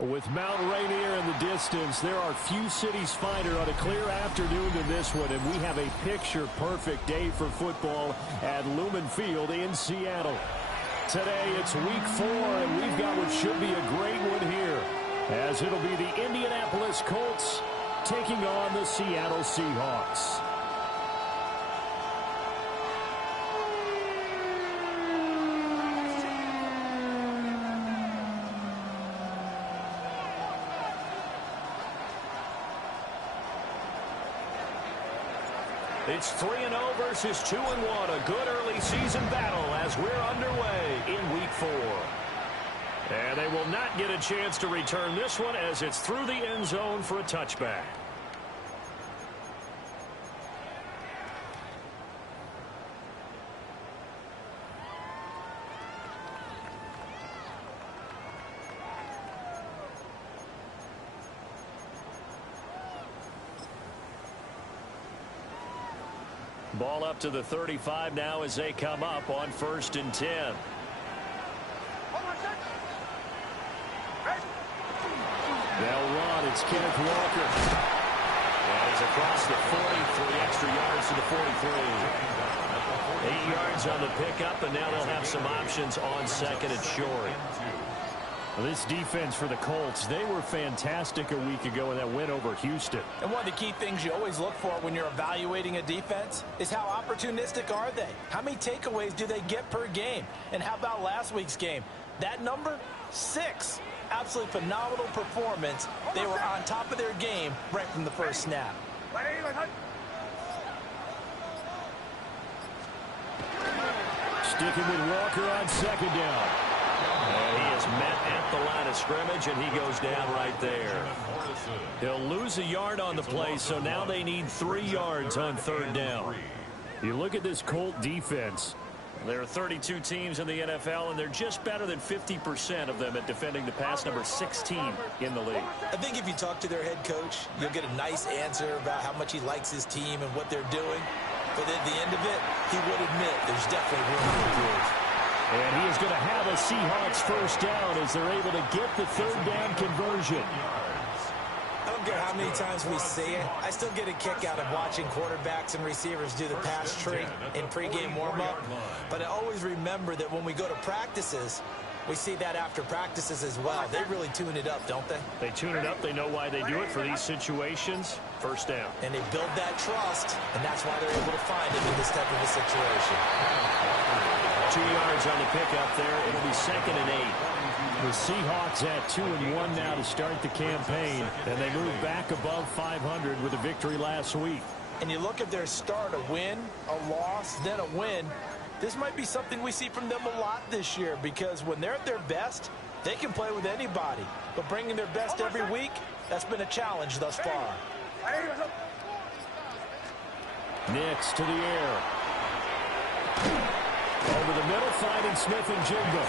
With Mount Rainier in the distance, there are few cities finer on a clear afternoon than this one, and we have a picture-perfect day for football at Lumen Field in Seattle. Today, it's week 4, and we've got what should be a great one here, as it'll be the Indianapolis Colts taking on the Seattle Seahawks. It's 3-0 versus 2-1, a good early season battle as we're underway in week 4. And they will not get a chance to return this one as it's through the end zone for a touchback. Ball up to the 35 now as they come up on 1st and 10. They'll run. It's Kenneth Walker. And he's across the 40 for the extra yards to the 43. 8 yards on the pickup, and now they'll have some options on 2nd and short. Well, this defense for the Colts, they were fantastic a week ago in that win over Houston. And one of the key things you always look for when you're evaluating a defense is how opportunistic are they? How many takeaways do they get per game? And how about last week's game? That number, 6. Absolutely phenomenal performance. They were on top of their game right from the first snap. Sticking with Walker on 2nd down. And he is met at the line of scrimmage, and he goes down right there. He'll lose a yard on the play, so now they need 3 yards on 3rd down. You look at this Colt defense. There are 32 teams in the NFL, and they're just better than 50% of them at defending the pass, number 16 in the league. I think if you talk to their head coach, you'll get a nice answer about how much he likes his team and what they're doing. But at the end of it, he would admit there's definitely room to improve. And he is going to have a Seahawks 1st down as they're able to get the 3rd down conversion. I don't care how many times we see it. I still get a kick out of watching quarterbacks and receivers do the pass tree in pregame warm-up. But I always remember that when we go to practices, We see that after practices as well. They really tune it up, don't they? They tune it up. They know why they do it for these situations. First down. And they build that trust, and that's why they're able to find him in this type of a situation. 2 yards on the pickup there. It'll be 2nd and 8. The Seahawks at 2-1 now to start the campaign, and they move back above 500 with a victory last week. And you look at their start, a win, a loss, then a win. This might be something we see from them a lot this year, because when they're at their best, they can play with anybody. But bringing their best every week, that's been a challenge thus far. Nix to the air. Over the middle, finding Smith and Jigba.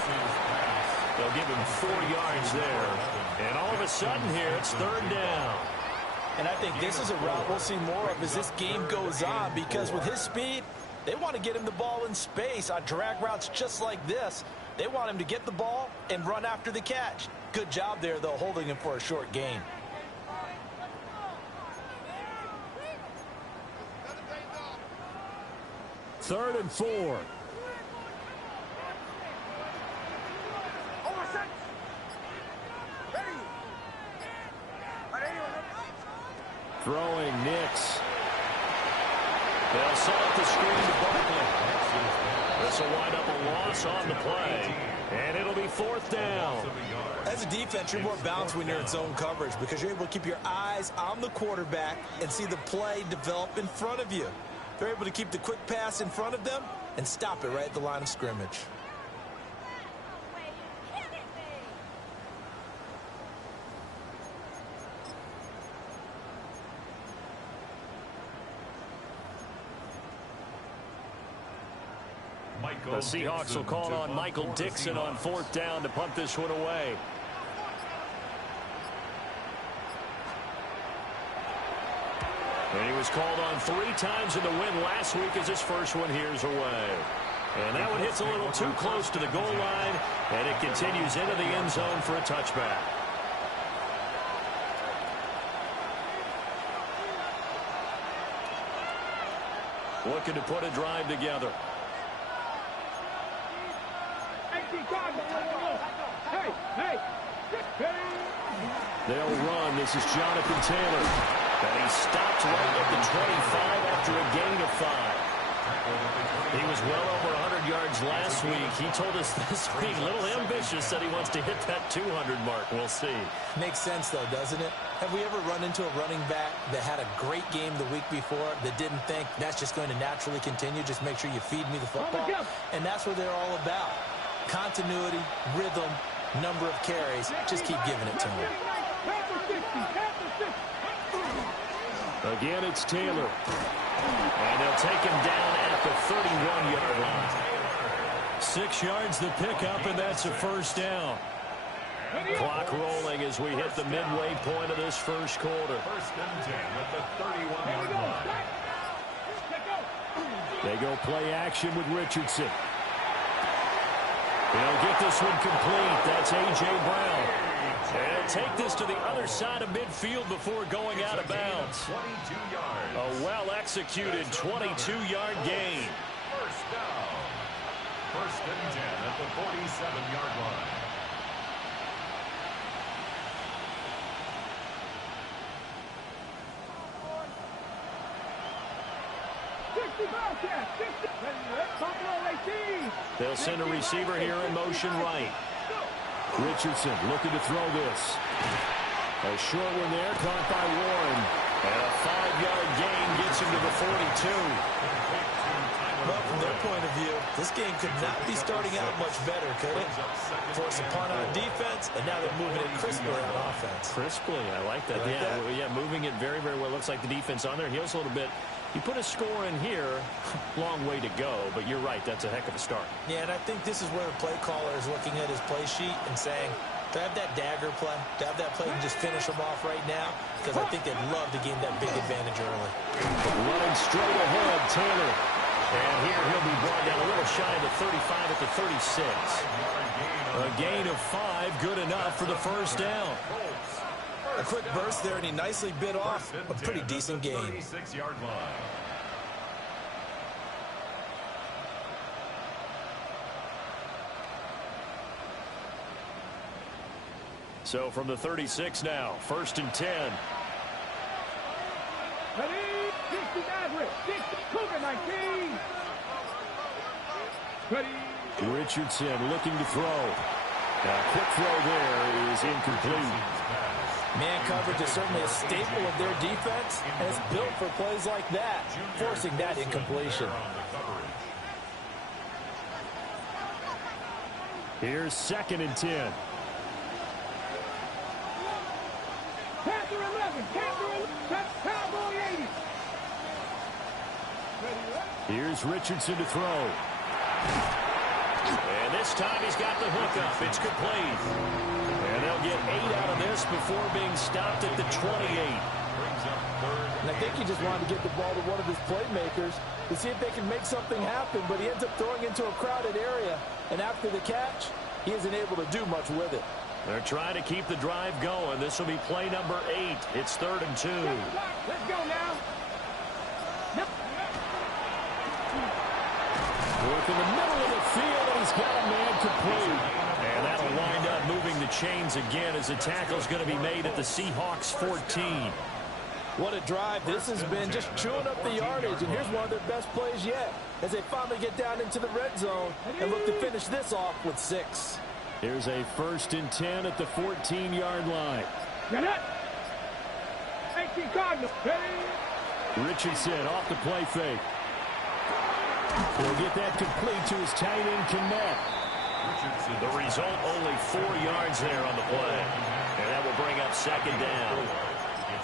They'll give him 4 yards there. And all of a sudden here, it's 3rd down. And I think this is a route we'll see more of as this game goes on, because with his speed, they want to get him the ball in space on drag routes just like this. They want him to get the ball and run after the catch. Good job there, though, holding him for a short gain. Third and 4. Throwing Nix. They'll set up the screen to Barkley. This will wind up a loss on the play, and it'll be 4th down. As a defense, you're more balanced when you're in zone coverage because you're able to keep your eyes on the quarterback and see the play develop in front of you. They're able to keep the quick pass in front of them and stop it right at the line of scrimmage. The Seahawks will call on Michael Dixon on 4th down to punt this one away. And he was called on 3 times in the win last week as his first one here's away. And that one hits a little too close to the goal line, and it continues into the end zone for a touchback. Looking to put a drive together. They'll run. This is Jonathan Taylor. And he stopped right at the 25 after a gain of 5. He was well over 100 yards last week. He told us this week, a little ambitious, said he wants to hit that 200 mark. We'll see. Makes sense, though, doesn't it? Have we ever run into a running back that had a great game the week before that didn't think that's just going to naturally continue? Just make sure you feed me the football. And that's what they're all about. Continuity, rhythm, number of carries. Just keep giving it to him. Again, it's Taylor. And they'll take him down at the 31-yard line. 6 yards the pickup, and that's a first down. Clock rolling as we hit the midway point of this first quarter. 1st and 10 at the 31-yard line. They go play action with Richardson. He'll get this one complete. That's A.J. Brown. And he'll take this to the other side of midfield before going out of bounds. 22 yards. A well-executed 22-yard gain. First down. 1st and 10 at the 47-yard line. They'll send a receiver here in motion right. Richardson looking to throw this. A short one there, caught by Warren. And a 5-yard gain gets him to the 42. Well, from their point of view, this game could not be starting out much better, could it? Force a punt on defense, and now they're moving it crisply on offense. Crisply, I like that. Yeah, moving it very, very well. Looks like the defense on their heels a little bit. You put a score in here, long way to go, but you're right, that's a heck of a start. Yeah, and I think this is where the play caller is looking at his play sheet and saying, to have that dagger play, to have that play and just finish them off right now, because I think they'd love to gain that big advantage early. Running straight ahead, Taylor. And here he'll be brought down a little shy of the 35 at the 36. A gain of 5, good enough for the first down. A quick burst there, and he nicely bit off a pretty decent gain. 36-yard line. So from the 36 now, 1st and 10. Ready, 60 Maverick, 60, Cougar 19. Ready. Richardson looking to throw. A quick throw there is incomplete. Man coverage is certainly a staple of their defense, and it's built for plays like that, forcing that incompletion. Here's 2nd and 10. Panther 11, Cowboy 80. Here's Richardson to throw. And this time he's got the hook up. It's complete. And they'll get 8 out of this before being stopped at the 28. And I think he just wanted to get the ball to one of his playmakers to see if they can make something happen, but he ends up throwing into a crowded area. And after the catch, he isn't able to do much with it. They're trying to keep the drive going. This will be play number 8. It's 3rd and 2. Let's go now. Work in the middle of the field, and he's got a man complete. And that'll wind up moving the chains again as the tackle's going to be made at the Seahawks 14. What a drive this has been, just chewing up the yardage. And here's one of their best plays yet as they finally get down into the red zone and look to finish this off with 6. Here's a 1st and 10 at the 14-yard line. Get it. 18 Cardinals. Ready. Richardson off the play fake. He'll get that complete to his tight end, Connect. The result, only 4 yards there on the play. And that will bring up 2nd down.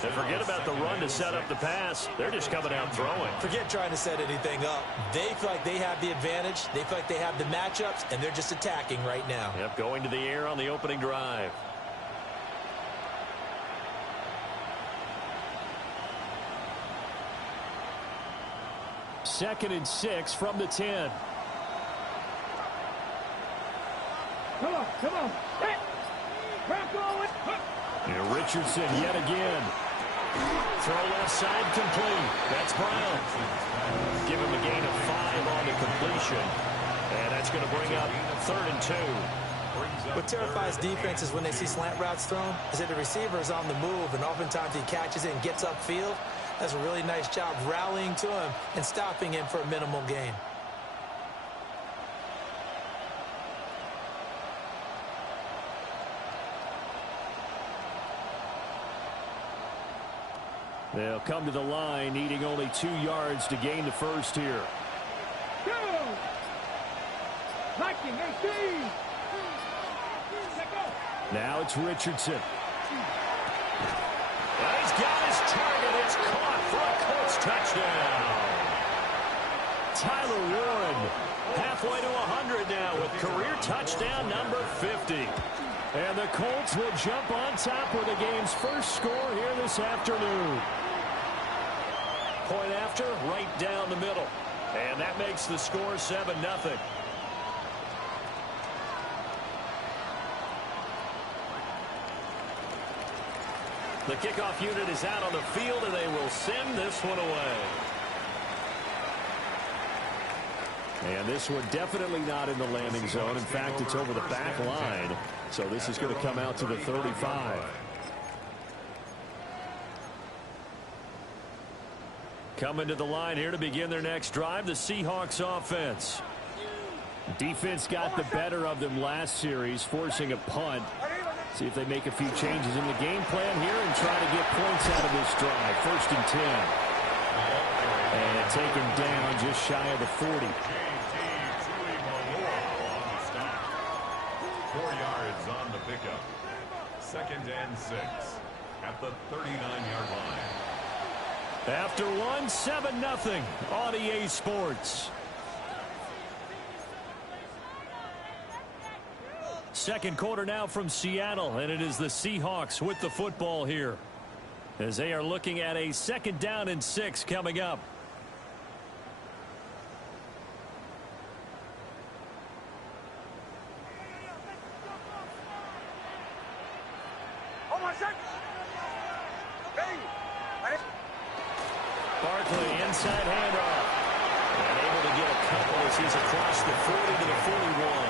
And forget about the run to set up the pass. They're just coming out throwing. Forget trying to set anything up. They feel like they have the advantage. They feel like they have the matchups, and they're just attacking right now. Yep, going to the air on the opening drive. Second and 6 from the 10. Come on. Hey. And Richardson yet again. Throw left side complete. That's Brown. Give him a gain of 5 on the completion. And that's going to bring up 3rd and 2. What terrifies defenses when they see slant routes thrown is that the receiver is on the move, and oftentimes he catches it and gets upfield. That's a really nice job rallying to him and stopping him for a minimal gain. They'll come to the line, needing only 2 yards to gain the first here. Go. Lightning 18. Now it's Richardson. And he's got his target. It's caught for a Colts touchdown. Tyler Warren halfway to 100 now with career touchdown number 50. And the Colts will jump on top with the game's first score here this afternoon. Point after, right down the middle. And that makes the score 7-0. The kickoff unit is out on the field, and they will send this one away. And this one definitely not in the landing zone. In fact, it's over the back line. So this is going to come out to the 35. Coming to the line here to begin their next drive, the Seahawks offense. Defense got the better of them last series, forcing a punt. See if they make a few changes in the game plan here and try to get points out of this drive. 1st and 10. And taken down just shy of the 40. 4 yards on the pickup. 2nd and 6 at the 39-yard line. After one, 7-0 on EA Sports. Second quarter now from Seattle, and it is the Seahawks with the football here as they are looking at a 2nd down and 6 coming up. Barkley inside handoff. And able to get a couple as he's across the 40 to the 41.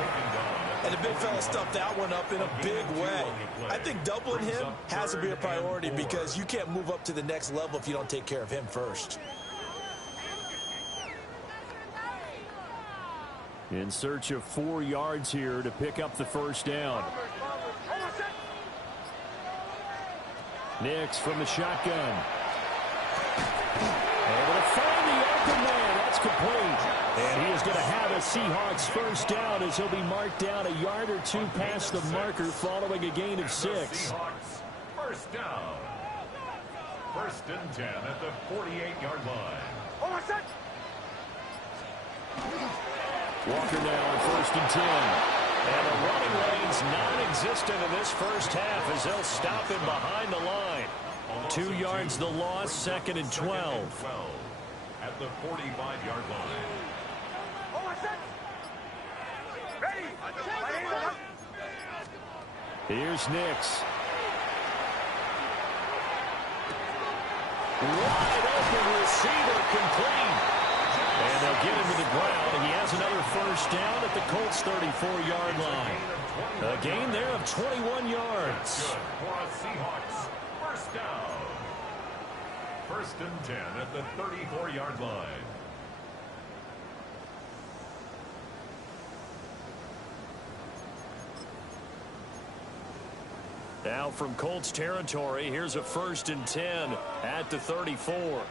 Taken down at And the big fella stuffed that one up in a big way. I think doubling him has to be a priority because you can't move up to the next level if you don't take care of him first. In search of 4 yards here to pick up the first down. Nix from the shotgun. Able to find the open man. That's complete. And he is going to have a Seahawks first down as he'll be marked down a yard or 2 past the marker following a gain of 6. Seahawks first down. 1st and 10 at the 48-yard line. Walker now on 1st and 10. And the running lane's non-existent in this first half as they'll stop him behind the line. 2 yards the loss, 2nd and 12. At the 45-yard line. Here's Nix. Wide open receiver, complete. And they'll get him to the ground, and he has another first down at the Colts' 34-yard line. A gain there of 21 yards. Good for a Seahawks first down. 1st and 10 at the 34-yard line. Now from Colts territory, here's a 1st and 10 at the 34.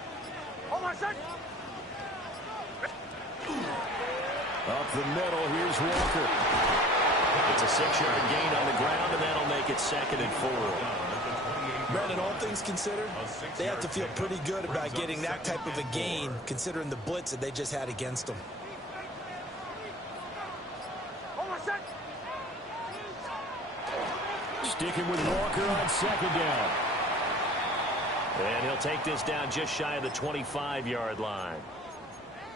Up the middle, here's Walker. It's a 6-yard gain on the ground, and that'll make it 2nd and 4. Brandon, all things considered, they have to feel pretty good about getting that type of a gain, considering the blitz that they just had against them. Sticking with Walker on 2nd down. And he'll take this down just shy of the 25-yard line.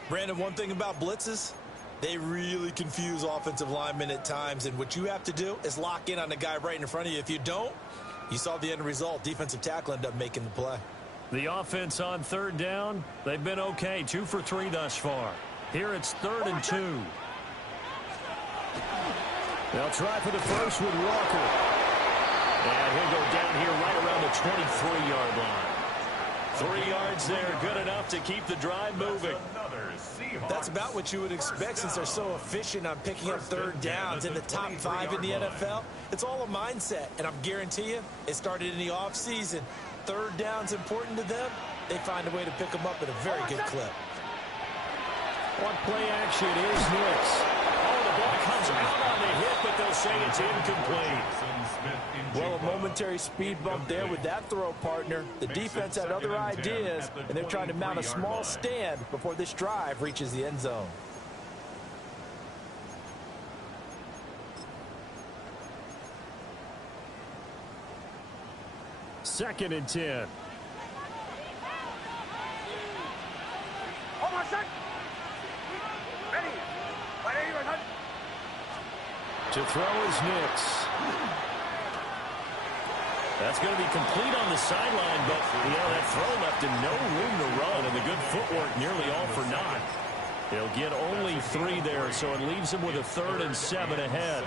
Brandon, one thing about blitzes, they really confuse offensive linemen at times, and what you have to do is lock in on the guy right in front of you. If you don't, you saw the end result. Defensive tackle ended up making the play. The offense on 3rd down, they've been okay. 2 for 3 thus far. Here it's 3rd and 2. They'll try for the first with Walker. And he'll go down here right around the 23-yard line. 3 yards there, good enough to keep the drive moving. That's about what you would expect since they're so efficient on picking up 3rd downs in the top 5 in the NFL. It's all a mindset, and I'm guarantee you it started in the offseason. 3rd down's important to them. They find a way to pick them up at a very good clip. On play action is Nix. Oh, the ball comes out on the hit, but they'll say it's incomplete. Well, a momentary speed bump there with that throw, partner. The defense had other ideas, and they're trying to mount a small stand before this drive reaches the end zone. Second and 10. To throw is Nix. That's going to be complete on the sideline, but, that throw left him no room to run, and the good footwork nearly all for naught. He'll get only 3 there, so it leaves him with a 3rd and 7 ahead.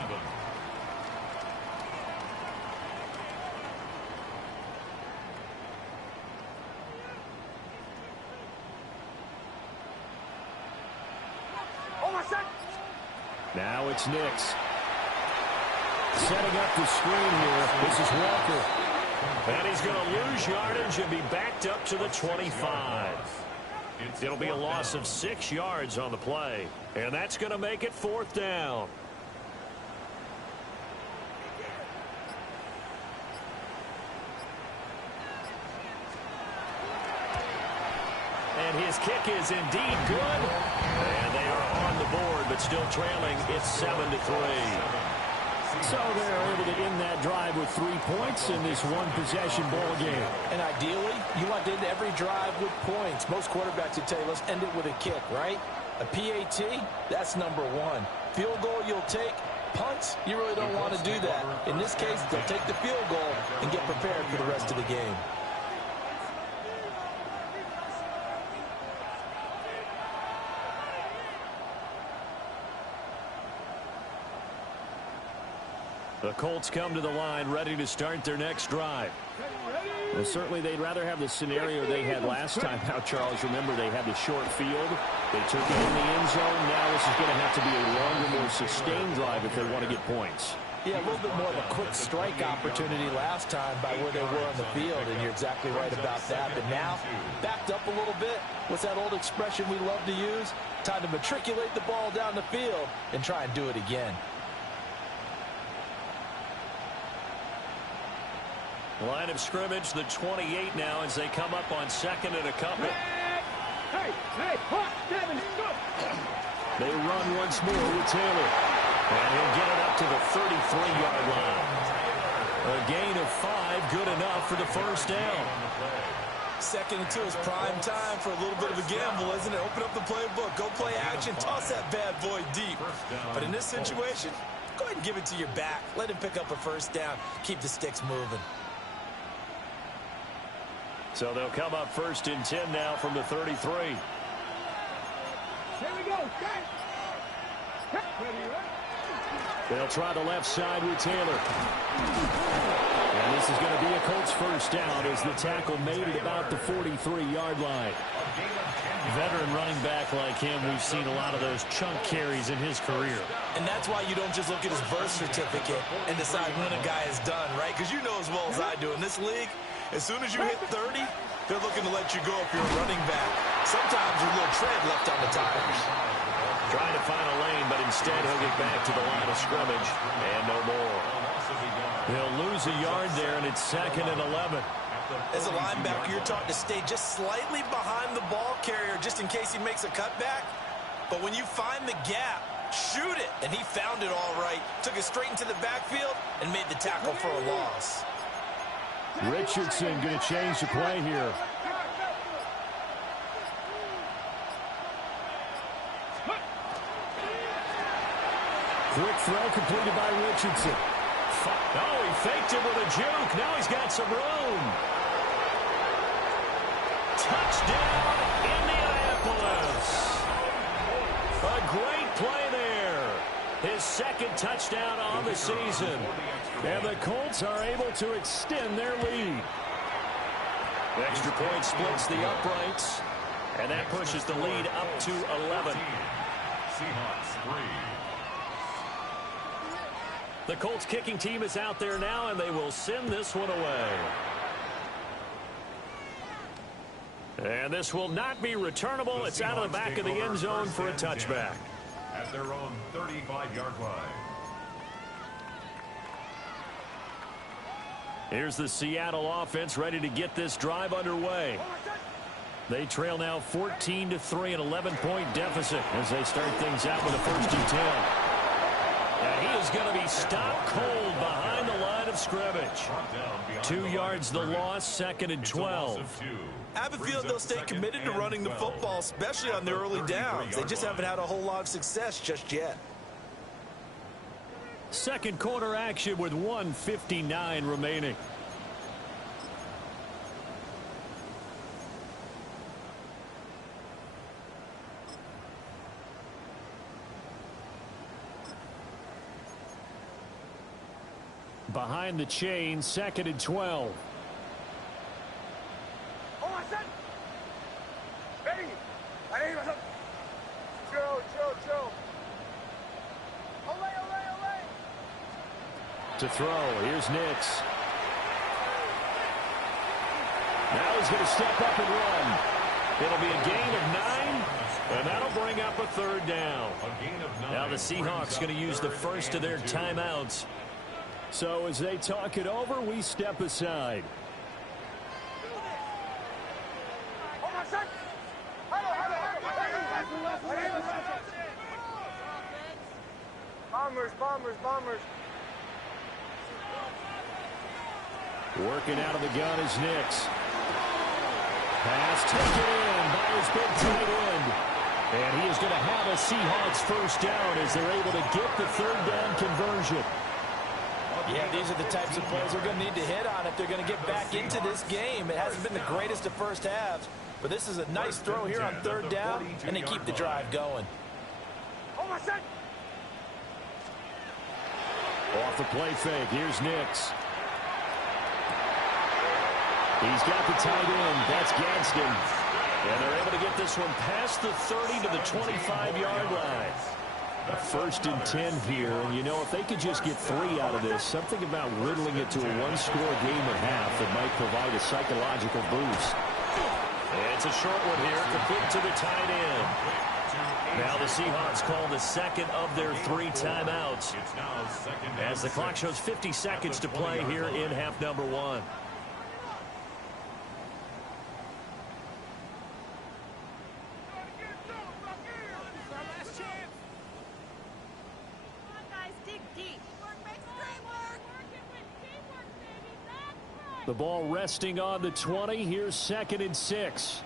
Now it's Nix. Setting up the screen here. This is Walker. And he's going to lose yardage and be backed up to the 25. It'll be a loss of 6 yards on the play. And that's going to make it 4th down. And his kick is indeed good. And they are on the board, but still trailing. It's 7-3. So they're able to end that drive with 3 points in this one-possession ball game. And ideally, you want to end every drive with points. Most quarterbacks would tell you, let's end it with a kick, right? A PAT, that's number 1. Field goal you'll take. Punts, you really don't want to do that. In this case, they'll take the field goal and get prepared for the rest of the game. The Colts come to the line ready to start their next drive. Well, certainly they'd rather have the scenario they had last time out, Charles. Remember, they had the short field. They took it in the end zone. Now this is going to have to be a longer, more sustained drive if they want to get points. Yeah, a little bit more of a quick strike opportunity last time by where they were on the field, and you're exactly right about that. But now, backed up a little bit. What's that old expression we love to use? Time to matriculate the ball down the field and try and do it again. Line of scrimmage, the 28 now as they come up on second and a couple. Hey, Hawk, Devin, go! They run once more with Taylor. And he'll get it up to the 33-yard line. A gain of 5, good enough for the first down. Second and 2 is prime time for a little bit of a gamble, isn't it? Open up the playbook, go play action, toss that bad boy deep. But in this situation, go ahead and give it to your back. Let him pick up a first down. Keep the sticks moving. So they'll come up first and 10 now from the 33. Here we go, guys. They'll try the left side with Taylor. And this is going to be a Colts first down as the tackle made at about the 43-yard line. Veteran running back like him, we've seen a lot of those chunk carries in his career. And that's why you don't just look at his birth certificate and decide when a guy is done, right? Because you know as well as I do, in this league, as soon as you hit 30, they're looking to let you go if you're a running back. Sometimes there's a little tread left on the tires. Trying to find a lane, but instead he'll get back to the line of scrimmage. And no more. He'll lose a yard there, and it's second and 11. As a linebacker, you're taught to stay just slightly behind the ball carrier just in case he makes a cutback. But when you find the gap, shoot it. And he found it all right. Took it straight into the backfield and made the tackle for a loss. Richardson going to change the play here. Quick throw completed by Richardson. Oh, he faked it with a juke. Now he's got some room. Touchdown, Indianapolis. A great play there. His second touchdown on the season. And the Colts are able to extend their lead. Extra point splits the uprights. And that pushes the lead up to 11. Seahawks 3. The Colts kicking team is out there now, and they will send this one away. And this will not be returnable. It's out of the back of the end zone for a touchback. At their own 35-yard line. Here's the Seattle offense ready to get this drive underway. They trail now 14-3, an 11-point deficit as they start things out with a first and 10. And he is going to be stopped cold behind the line of scrimmage. 2 yards the loss, second and 12. I have a feeling they'll stay committed to running the football, especially on their early downs. They just haven't had a whole lot of success just yet. Second quarter action with 1:59 remaining. Behind the chain, second and 12. To throw, here's Nix. Now he's going to step up and run. It'll be a gain of 9, and that'll bring up a third down. Now the Seahawks going to use the first of their timeouts. So as they talk it over, we step aside. Bombers. Working out of the gun is Nix. Pass taken in by his big tight end. And he is going to have a Seahawks first down as they're able to get the third down conversion. Yeah, these are the types of plays they're going to need to hit on if they're going to get back into this game. It hasn't been the greatest of first halves, but this is a nice throw here on third down, and they keep the drive going. Off the play fake, here's Nix. He's got the tight end. That's Gadsden. And they're able to get this one past the 30 to the 25-yard line. A 1st and 10 here. And, you know, if they could just get 3 out of this, something about whittling it to a 1-score game at half that might provide a psychological boost. It's a short one here, complete to the tight end. Now the Seahawks call the second of their 3 timeouts. As the clock shows 50 seconds to play here in half number 1. The ball resting on the 20. Here's 2nd and 6.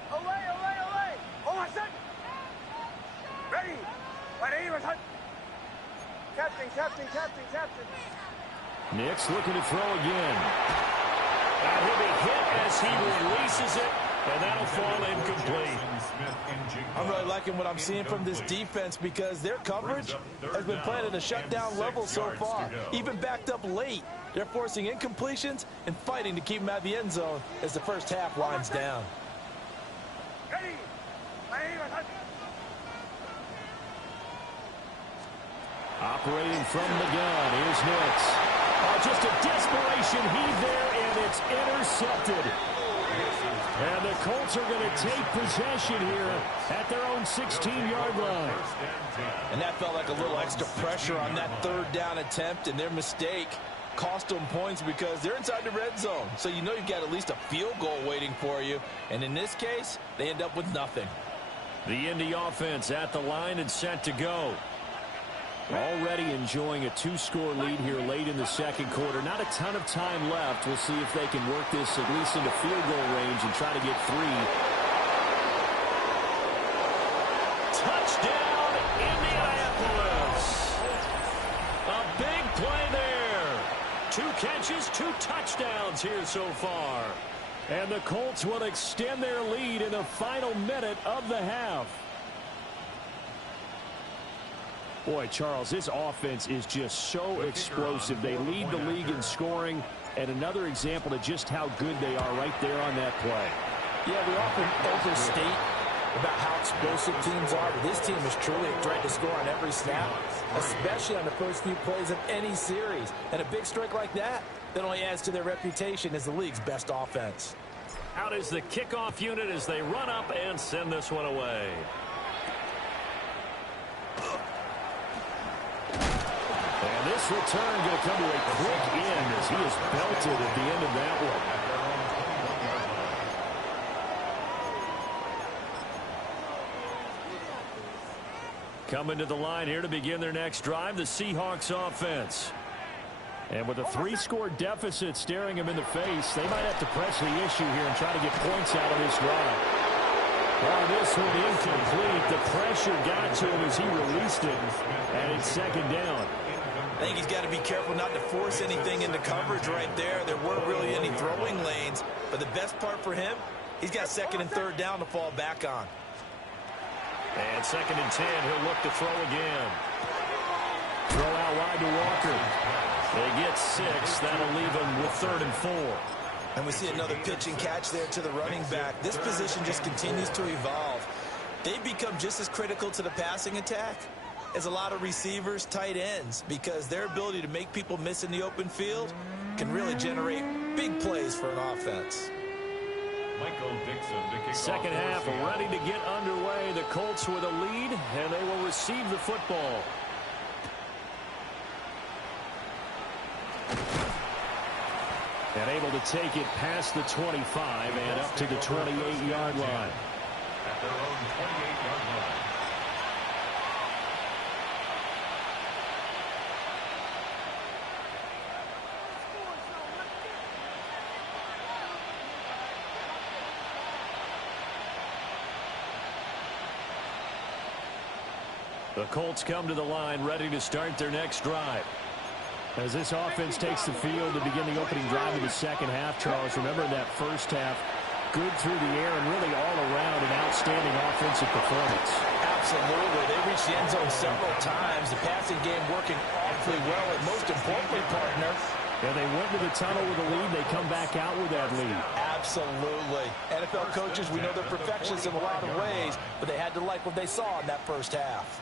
Nix looking to throw again. And he'll be hit as he releases it, and that'll fall incomplete. I'm really liking what I'm seeing from this defense because their coverage has been playing at a shutdown level so far. Even backed up late, they're forcing incompletions and fighting to keep them out of the end zone as the first half winds down. Operating from the gun, here's Nix. Oh, just a desperation heave there, and it's intercepted. And the Colts are going to take possession here at their own 16-yard line. And that felt like a little extra pressure on that 3rd down attempt, and their mistake cost them points because they're inside the red zone. So you know you've got at least a field goal waiting for you. And in this case, they end up with nothing. The Indy offense at the line and set to go. Already enjoying a 2-score lead here late in the 2nd quarter. Not a ton of time left. We'll see if they can work this at least into field goal range and try to get 3. Touchdown, Indianapolis. A big play there. 2 catches, 2 touchdowns here so far. And the Colts will extend their lead in the final minute of the half. Boy, Charles, this offense is just so explosive. They lead the league in scoring, and another example of just how good they are right there on that play. Yeah, we often overstate about how explosive teams are, but this team is truly a threat to score on every snap, especially on the first few plays of any series. And a big strike like that only adds to their reputation as the league's best offense. Out is the kickoff unit as they run up and send this one away. And this return going to come to a quick end as he is belted at the end of that one. Coming to the line here to begin their next drive, the Seahawks offense. And with a 3-score deficit staring him in the face, they might have to press the issue here and try to get points out of this drive. Oh, this one incomplete. The pressure got to him as he released it, and it's 2nd down. I think he's got to be careful not to force anything into coverage right there. There weren't really any throwing lanes, but the best part for him, he's got 2nd and 3rd down to fall back on. And 2nd and 10, he'll look to throw again. Throw out wide to Walker. They get 6. That'll leave him with 3rd and 4. And we see another pitch and catch there to the running back. This position just continues to evolve. They've become just as critical to the passing attack as a lot of receivers, tight ends, because their ability to make people miss in the open field can really generate big plays for an offense. Second half ready to get underway. The Colts with a lead, and they will receive the football. And able to take it past the 25 and up to the 28-yard line. At their own 28-yard line. The Colts come to the line ready to start their next drive. As this offense takes the field to begin the opening drive of the second half, Charles, remember in that first half, good through the air and really all around an outstanding offensive performance. Absolutely. They reached the end zone several times. The passing game working awfully well. And most importantly, partner, yeah, they went to the tunnel with a lead. They come back out with that lead. Absolutely. NFL coaches, we know they're perfectionists in a lot of ways, but they had to like what they saw in that first half.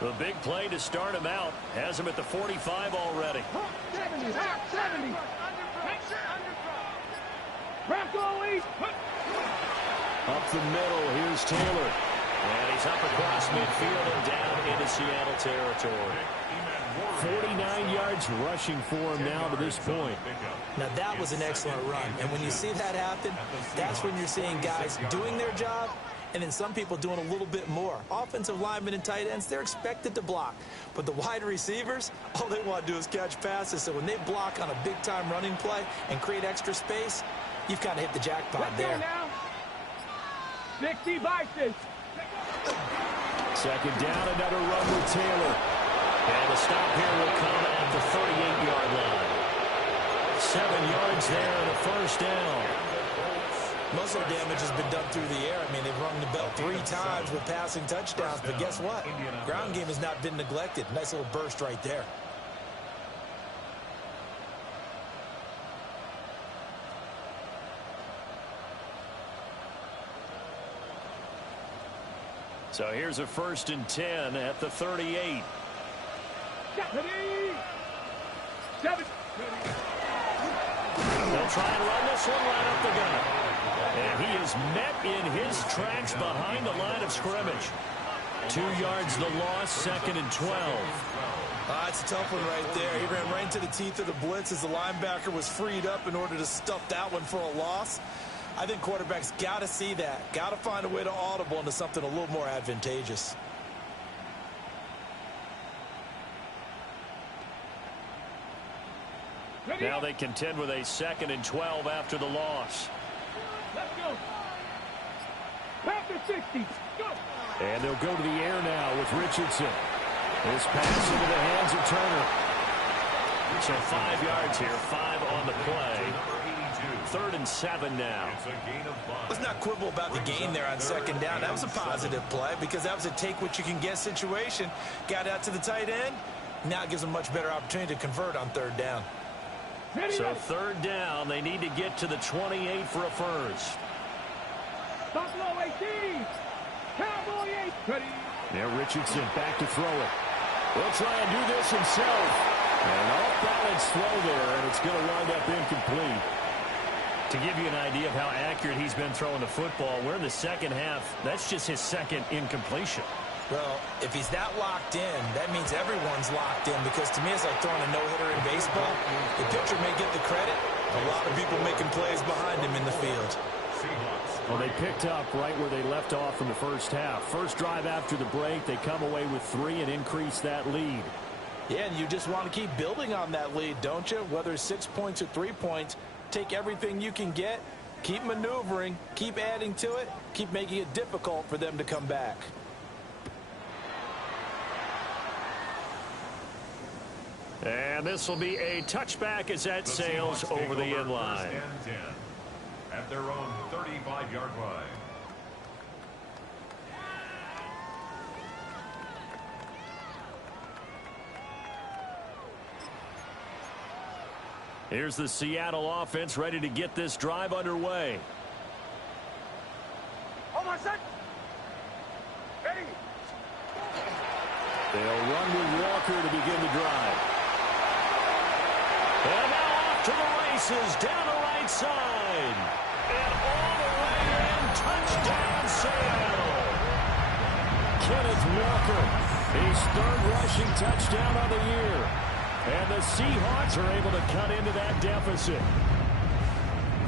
The big play to start him out has him at the 45 already. 70, 70. Bronco East. Up the middle, here's Taylor. And he's up across midfield and down into Seattle territory. 49 yards rushing for him now to this point. Now, that was an excellent run. And when you see that happen, that's when you're seeing guys doing their job and then some people doing a little bit more. Offensive linemen and tight ends, they're expected to block. But the wide receivers, all they want to do is catch passes. So when they block on a big-time running play and create extra space, you've kind of hit the jackpot there. 60 vices. Second down, another run with Taylor. And the stop here will come at the 38-yard line. 7 yards there and a first down. Most of the damage has been done through the air. I mean, they've rung the bell 3 times with passing touchdowns. But guess what? Ground game has not been neglected. Nice little burst right there. So here's a 1st and 10 at the 38. 7. They'll try and run this one right up the gut. And he is met in his tracks behind the line of scrimmage. 2 yards the loss, 2nd and 12. It's a tough one right there. He ran right into the teeth of the blitz as the linebacker was freed up in order to stuff that one for a loss. I think quarterbacks got to see that. Got to find a way to audible into something a little more advantageous. Now they contend with a 2nd and 12 after the loss. Let's go. Past the 60. Go. And they'll go to the air now with Richardson. This pass into the hands of Turner. So 5 yards here, 5 on the play. 3rd and 7 now. Let's not quibble about the gain there on 2nd down. That was a positive play because that was a take-what-you-can-get situation. Got out to the tight end. Now it gives them a much better opportunity to convert on 3rd down. So 3rd down, they need to get to the 28 for a first. Buffalo 18. Cowboy 8. Ready. Now Richardson back to throw it. Will try and do this himself. An off-balance throw there, and it's going to wind up incomplete. To give you an idea of how accurate he's been throwing the football, we're in the 2nd half. That's just his 2nd incompletion. Well, if he's that locked in, that means everyone's locked in because to me it's like throwing a no-hitter in baseball. The pitcher may get the credit. A lot of people making plays behind him in the field. Well, they picked up right where they left off in the first half. First drive after the break, they come away with 3 and increase that lead. Yeah, and you just want to keep building on that lead, don't you? Whether it's 6 points or 3 points, take everything you can get, keep maneuvering, keep adding to it, keep making it difficult for them to come back. And this will be a touchback as that sails over the end line. At their own 35-yard line. Here's the Seattle offense ready to get this drive underway. Oh, my son. Ready. They'll run with Walker to begin the drive. And now off to the races, down the right side. And all the way in, touchdown Seattle. Kenneth Walker, his 3rd rushing touchdown of the year. And the Seahawks are able to cut into that deficit.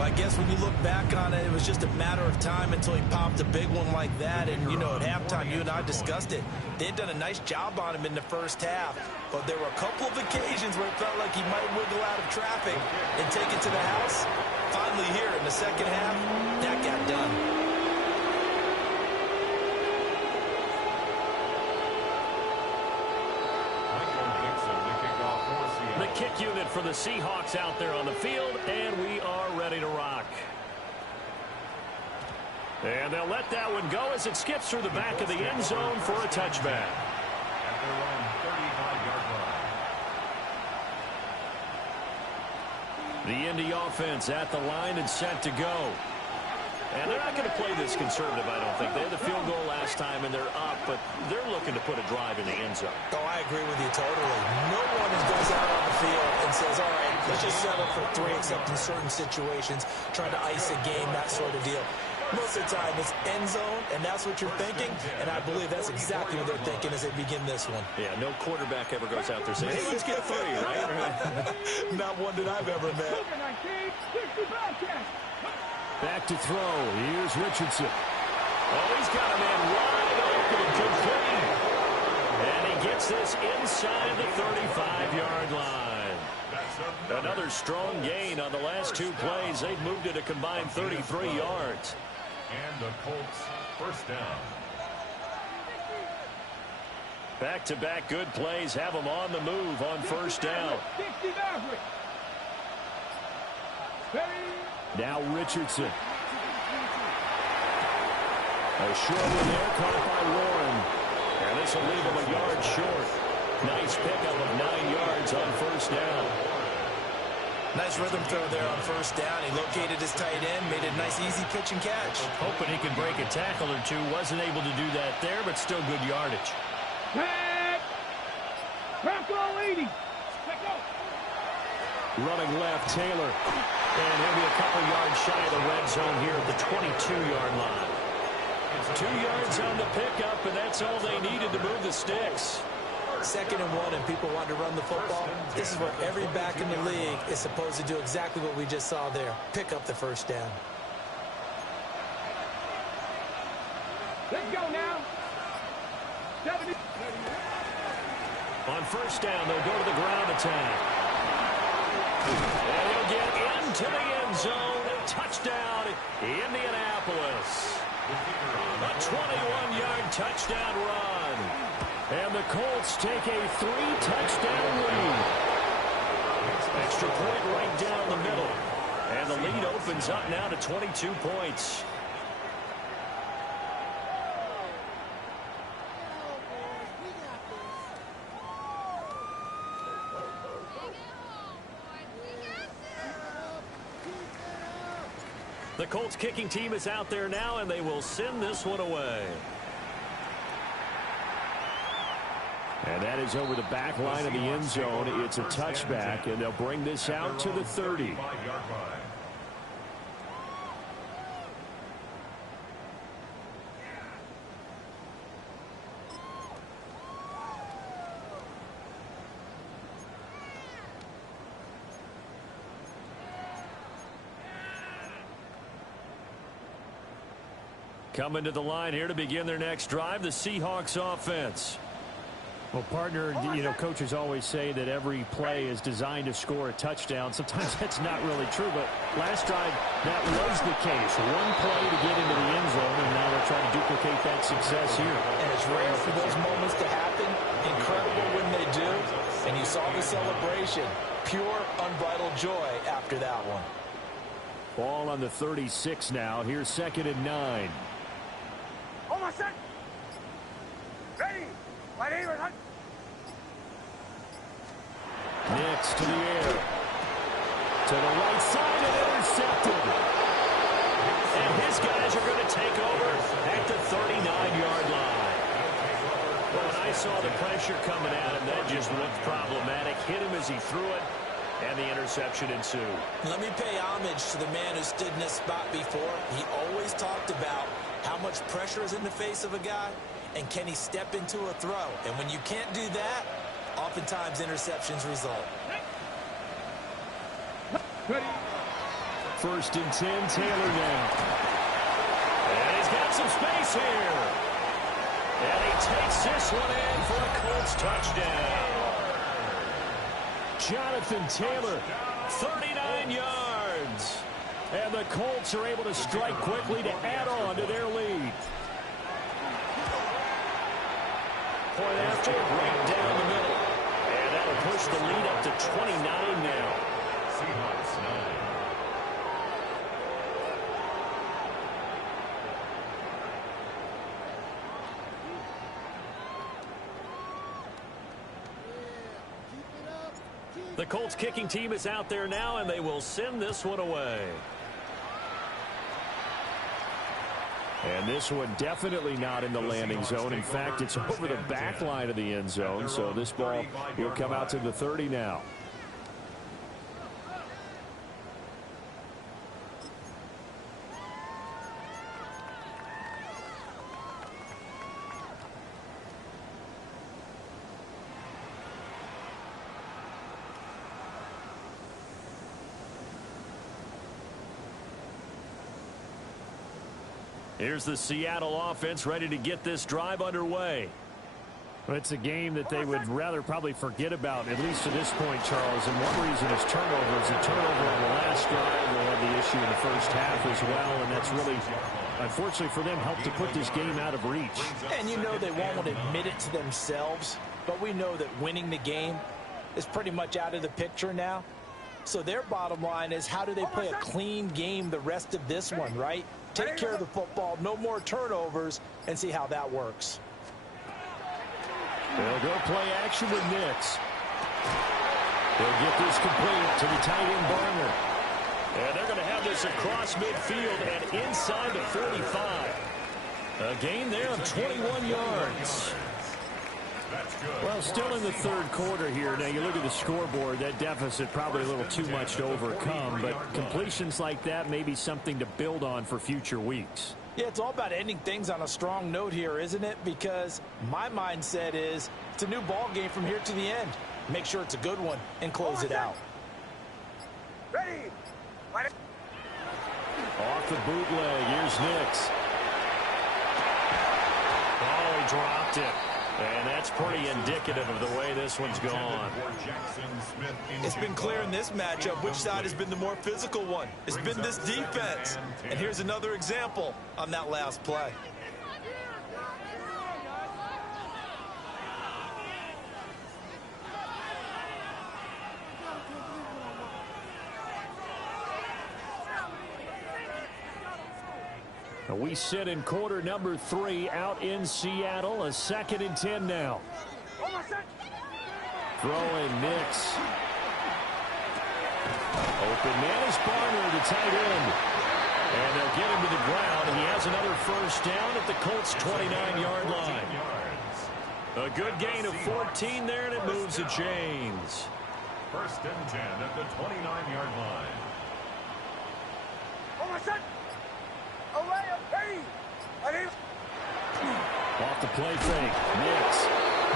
I guess when you look back on it, it was just a matter of time until he popped a big one like that. And, you know, at halftime, you and I discussed it. They'd done a nice job on him in the first half. But there were a couple of occasions where it felt like he might wiggle out of traffic and take it to the house. Finally here in the 2nd half, that got done. The kick unit for the Seahawks out there on the field, and we are ready to rock. And they'll let that one go as it skips through the back of the end zone for a touchback. At their own 35-yard line. The Indy offense at the line and set to go. And they're not going to play this conservative, I don't think. They had the field goal last time, and they're up, but they're looking to put a drive in the end zone. Oh, I agree with you totally. No one goes out on the field and says, all right, let's just settle for 3, except in certain situations, trying to ice a game, that sort of deal. Most of the time, it's end zone, and that's what you're thinking, and I believe that's exactly what they're thinking as they begin this one. Yeah, no quarterback ever goes out there saying, hey, let's get 3, right? Not one that I've ever met. Back to throw. Here's Richardson. Oh, he's got a man wide open and complete. And he gets this inside the 35-yard line. Another strong gain on the last 2 plays. They've moved it a combined 33 yards. And the Colts first down. Back-to-back good plays have them on the move on first down. Now Richardson. A short one there, caught by Warren. And this will leave him a yard short. Nice pickup of 9 yards on first down. Nice rhythm throw there on first down. He located his tight end, made a nice easy pitch and catch. Hoping he could break a tackle or two. Wasn't able to do that there, but still good yardage. Running left, Taylor. And he'll be a couple yards shy of the red zone here at the 22-yard line. 2 yards on the pickup, and that's all they needed to move the sticks. 2nd and 1, and people want to run the football. This is where every back in the league is supposed to do exactly what we just saw there. Pick up the first down. Let's go now. 70. On first down, they'll go to the ground attack. And they'll get into the end zone. Touchdown, Indianapolis. A 21-yard touchdown run. And the Colts take a 3-touchdown lead. Extra point right down the middle. And the lead opens up now to 22 points. The Colts kicking team is out there now, and they will send this one away. And that is over the back line of the end zone. It's a touchback, and they'll bring this out to the 30. Coming to the line here to begin their next drive, the Seahawks offense. Well, partner, you know, coaches always say that every play is designed to score a touchdown. Sometimes that's not really true, but last drive, that was the case. One play to get into the end zone, and now they're trying to duplicate that success here. And it's rare for those moments to happen. Incredible when they do. And you saw the celebration. Pure, unbridled joy after that one. Ball on the 36 now. Here's 2nd and 9. Almost set. Ready. Right here. Next to the air. To the right side and intercepted. And his guys are going to take over at the 39-yard line. Well, when I saw the pressure coming at him, that just looked problematic. Hit him as he threw it, and the interception ensued. Let me pay homage to the man who stood in this spot before. He always talked about how much pressure is in the face of a guy, and can he step into a throw? And when you can't do that, oftentimes interceptions result. First and 10, Taylor now. And he's got some space here. And he takes this one in for a Colts touchdown. Jonathan Taylor, 39 yards. and the Colts are able to strike quickly to add on to their lead. Point after, right down the middle. And that'll push push the lead up to 29 now. Seahawks 9. The Colts kicking team is out there now, and they will send this one away. And this one definitely not in the landing zone. In fact, it's over the back line of the end zone. So this ball will come out to the 30 now. Here's the Seattle offense ready to get this drive underway. Well, it's a game that they would rather probably forget about, at least to this point, Charles. And one reason is turnovers. A turnover on the last drive. They had the issue in the first half as well. And that's really, unfortunately for them, helped to put this game out of reach. And you know they won't admit it to themselves. But we know that winning the game is pretty much out of the picture now. So their bottom line is, how do they play a clean game the rest of this one, right? Take care of the football, no more turnovers, and see how that works. They'll go play action with Nix. They'll get this complete to the tight end Barner. And they're going to have this across midfield and inside the 45. A gain there of 21 yards. Well, still in the third quarter here. Now, you look at the scoreboard, that deficit probably a little too much to overcome, but completions like that may be something to build on for future weeks. Yeah, it's all about ending things on a strong note here, isn't it? Because my mindset is it's a new ball game from here to the end. Make sure it's a good one and close it out. Ready. Off the bootleg, here's Nix. Oh, he dropped it. And that's pretty indicative of the way this one's gone. It's been clear in this matchup which side has been the more physical one. It's been this defense. And here's another example on that last play. We sit in quarter number 3 out in Seattle. A 2nd and 10 now. Throwing Nix. Open man is Barner, the tight end. And they'll get him to the ground, and he has another first down at the Colts' 29-yard line. A good gain of 14 there, and it moves the chains. 1st and 10 at the 29-yard line. Off the play fake. Nix.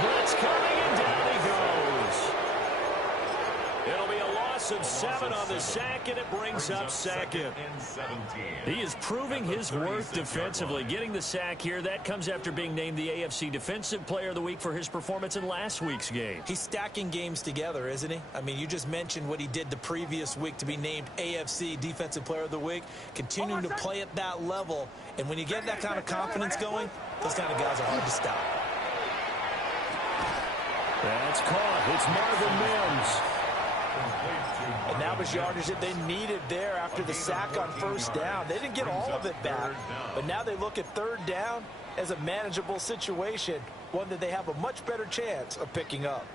Blitz coming, and down he goes. It'll be a loss of 7 on the sack, and it brings up 2nd. He is proving his worth defensively. Getting the sack here, that comes after being named the AFC Defensive Player of the Week for his performance in last week's game. He's stacking games together, isn't he? I mean, you just mentioned what he did the previous week to be named AFC Defensive Player of the Week. Continuing to play at that level, and when you get that kind of confidence going, those kind of guys are hard to stop. That's caught. It's Marvin Mims. And that was yardage that they needed there after the sack on first down. They didn't get all of it back, but now they look at third down as a manageable situation, one that they have a much better chance of picking up.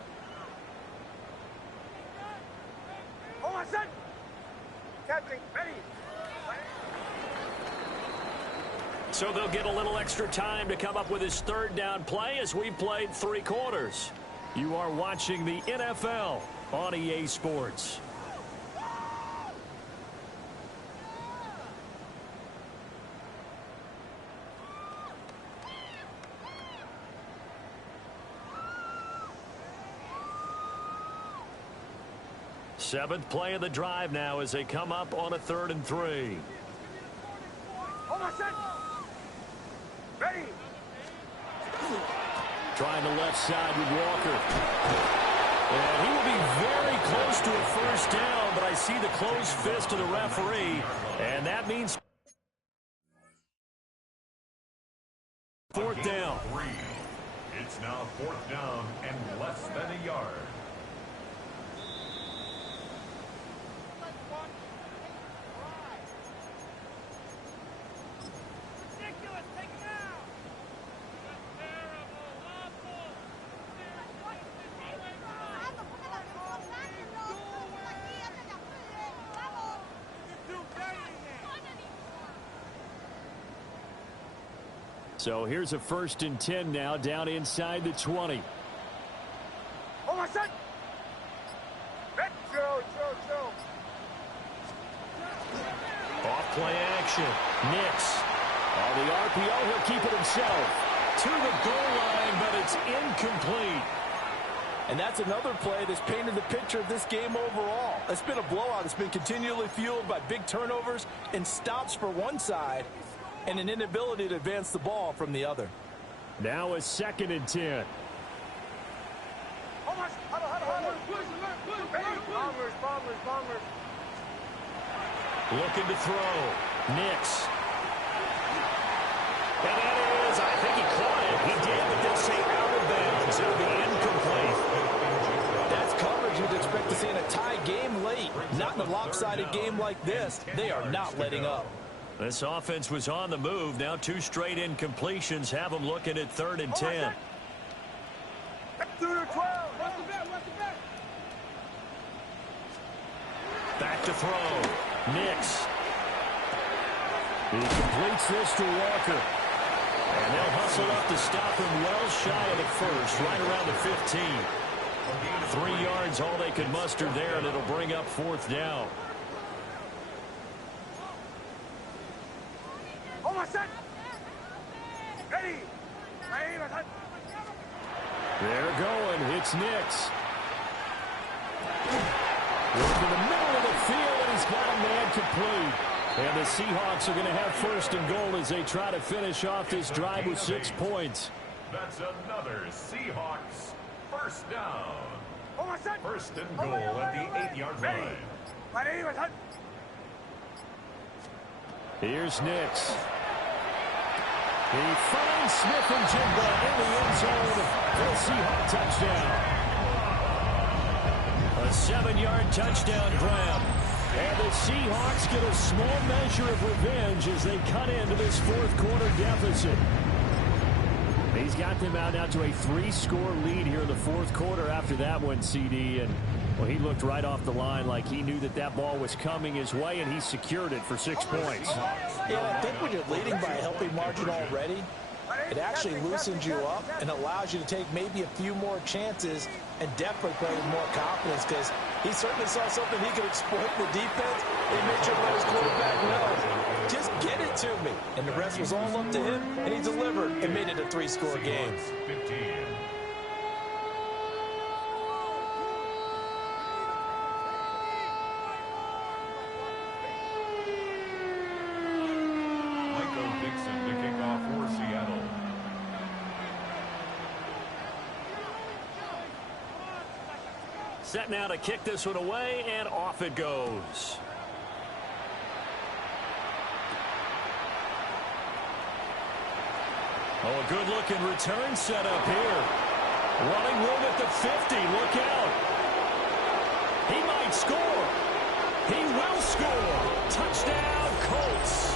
So they'll get a little extra time to come up with his third down play as we've played 3 quarters. You are watching the NFL on EA Sports. Seventh play of the drive now as they come up on a 3rd and 3. Ready. Trying the left side with Walker. And he will be very close to a first down, but I see the closed fist of the referee, and that means 4th down. It's now 4th down and less than a yard. So here's a 1st and 10 now, down inside the 20. Oh, my son! Off play action. Nix. On the RPO, he'll keep it himself. To the goal line, but it's incomplete. And that's another play that's painted the picture of this game overall. It's been a blowout. It's been continually fueled by big turnovers and stops for one side and an inability to advance the ball from the other. Now a 2nd and 10. Looking to throw. Nix. And that is, I think he caught it. He did, but they'll say out of bounds. It'll be incomplete. That's coverage you'd expect to see in a tie game late. Not in a lopsided game like this. They are not letting up. This offense was on the move. Now 2 straight incompletions have them looking at 3rd and 10. Back to throw. Nix. He completes this to Walker. And they'll hustle up to stop him well shy of the 1st, right around the 15. 3 yards, all they could muster there, and it'll bring up 4th down. Oh, my son! Ready! They're going. It's Nix. Into the middle of the field, and he's got a man complete. And the Seahawks are going to have 1st and goal as they try to finish off this drive with 6 points. That's another Seahawks 1st down. Oh, my son! 1st and goal at the 8-yard line. Here's Nix. He finds Smith and Jigba in the end zone for a Seahawk touchdown. A 7-yard touchdown grab. And the Seahawks get a small measure of revenge as they cut into this 4th quarter deficit. He's got them out now to a 3-score lead here in the 4th quarter after that one, CD. And, well, he looked right off the line like he knew that that ball was coming his way, and he secured it for 6 points. Yeah, I think when you're leading by a healthy margin already, it actually loosens you up and allows you to take maybe a few more chances and definitely play with more confidence, because he certainly saw something he could exploit in the defense. He made sure to let his quarterback know, just get it to me. And the rest was all up to him, and he delivered and made it a 3-score game. 15. Set now to kick this one away, and off it goes. Oh, a good-looking return set up here. Running room at the 50. Look out. He might score. He will score. Touchdown, Colts.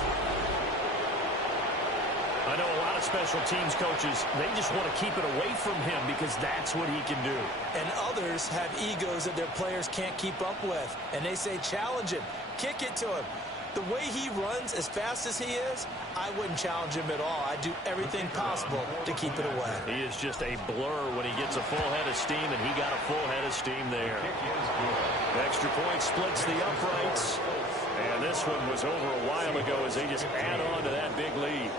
I know a lot of special teams coaches, they just want to keep it away from him because that's what he can do. And others have egos that their players can't keep up with. And they say, challenge him. Kick it to him. The way he runs as fast as he is, I wouldn't challenge him at all. I'd do everything possible to keep it away. He is just a blur when he gets a full head of steam, and he got a full head of steam there. Extra point splits the uprights. And this one was over a while ago as they just add on to that big lead.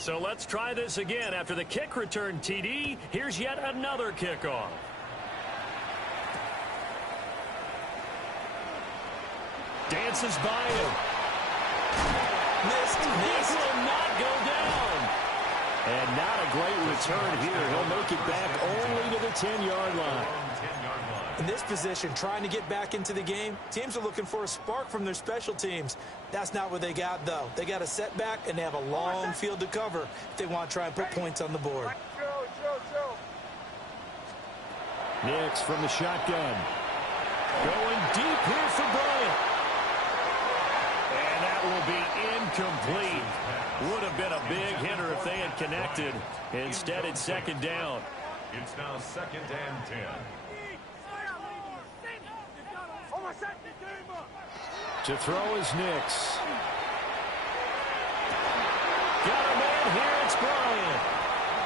So let's try this again. After the kick return TD, here's yet another kickoff. Dances by him. Missed. This will not go down. And not a great return here. He'll make it back only to the 10-yard line. In this position, trying to get back into the game, teams are looking for a spark from their special teams. That's not what they got, though. They got a setback, and they have a long field to cover if they want to try and put points on the board. Nix from the shotgun. Going deep here for Bryant. And that that will be incomplete. Would have been a big hitter if they had connected. Instead, it's second down. It's now second and 10. To throw is Nix. Got a man here, it's Bryant.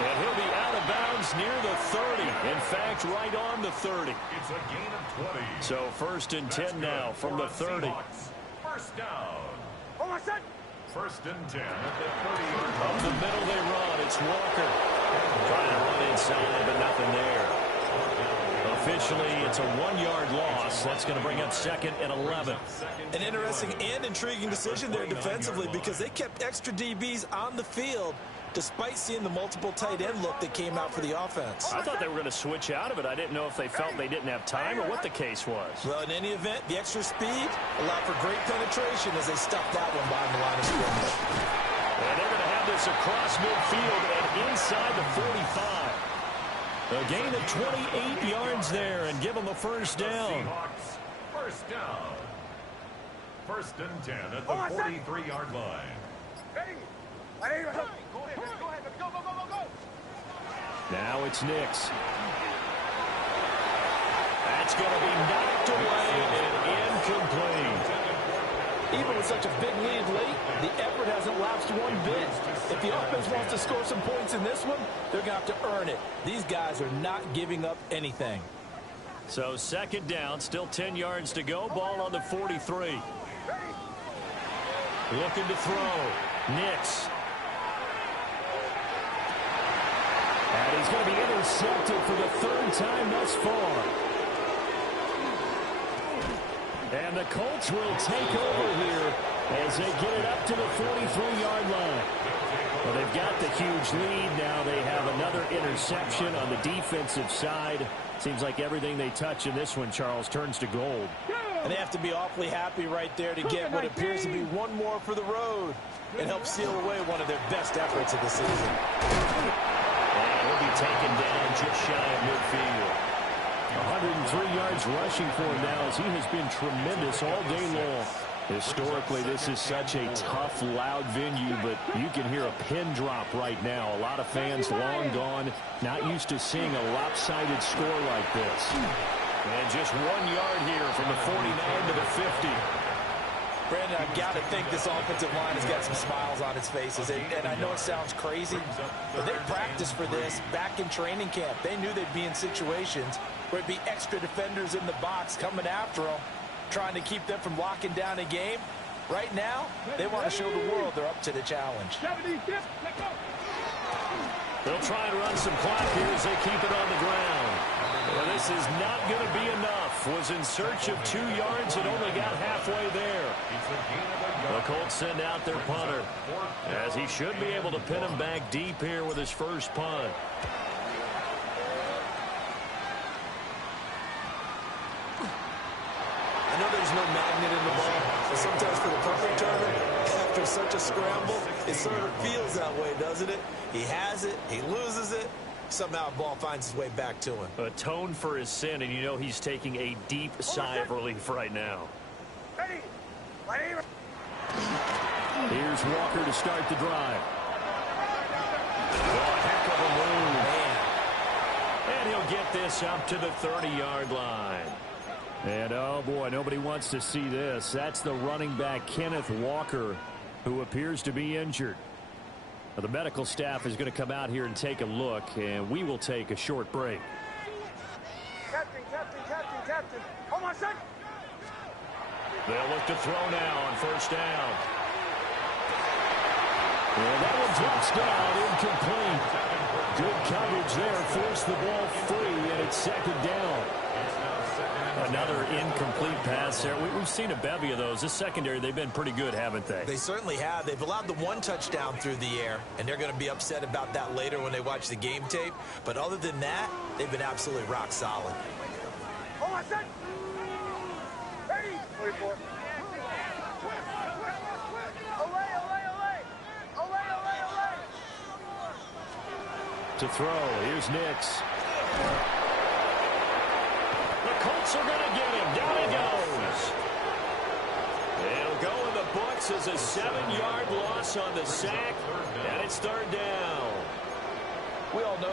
And he'll be out of bounds near the 30. In fact, right on the 30. It's a gain of 20. So first and 10 now from the 30. First down. First and 10 at the 30-yard Up the middle they run. It's Walker. Trying to run inside, but nothing there. Officially, it's a 1-yard loss. That's going to bring up second and 11. An interesting and intriguing decision there defensively because they kept extra DBs on the field despite seeing the multiple tight end look that came out for the offense. I thought they were going to switch out of it. I didn't know if they felt they didn't have time or what the case was. Well, in any event, the extra speed allowed for great penetration as they stuffed that one behind the line of scrimmage. And they're going to have this across midfield and inside the 45. A gain of 28 yards there and give them a first down. Seahawks, first down. First and 10 at the 43-yard line. Now it's Nix. That's going to be knocked away and incomplete. Even with such a big lead late, the effort hasn't lapsed one bit. If the offense wants to score some points in this one, they're going to have to earn it. These guys are not giving up anything. So second down, still 10 yards to go. Ball on the 43. Looking to throw. Nix. And he's going to be intercepted for the third time thus far. And the Colts will take over here as they get it up to the 43-yard line. Well, they've got the huge lead. Now they have another interception on the defensive side. Seems like everything they touch in this one, Charles, turns to gold. And they have to be awfully happy right there to get what appears to be one more for the road and help seal away one of their best efforts of the season. And he'll be taken down just shy of midfield. 103 yards rushing for him now as he has been tremendous all day long. Historically, this is such a tough, loud venue, but you can hear a pin drop right now. A lot of fans long gone, not used to seeing a lopsided score like this. And just 1 yard here from the 49 to the 50. Brandon, I've got to think this offensive line has got some smiles on its faces. And I know it sounds crazy, but they practiced for this back in training camp. They knew they'd be in situations where it'd be extra defenders in the box coming after them, trying to keep them from locking down a game. Right now, they want to show the world they're up to the challenge. They'll try and run some clock here as they keep it on the ground. Well, this is not going to be enough. Was in search of 2 yards and only got halfway there. The Colts send out their punter, as he should be able to pin him back deep here with his first punt. I know there's no magnet in the ball, but sometimes for the punt returner, after such a scramble, it sort of feels that way, doesn't it? He has it, he loses it, somehow the ball finds its way back to him. Atone for his sin, and you know he's taking a deep sigh of relief right now. Here's Walker to start the drive. Oh, heck of a move. And he'll get this up to the 30-yard line. And, oh, boy, nobody wants to see this. That's the running back, Kenneth Walker, who appears to be injured. Now, the medical staff is going to come out here and take a look, and we will take a short break. Captain. Hold on a second. They'll look to throw now on first down. And that one drops down, incomplete. Good coverage there, forced the ball free, and it's second down. Another incomplete pass there. We've seen a bevy of those. This secondary, they've been pretty good, haven't they? They certainly have. They've allowed the one touchdown through the air, and they're going to be upset about that later when they watch the game tape. But other than that, they've been absolutely rock solid. Hold on a second. Ready? 44. To throw, here's Nix. The Colts are going to get him. Down he goes. It'll go in the books forces a 7-yard loss on the sack, and it's third down. We all know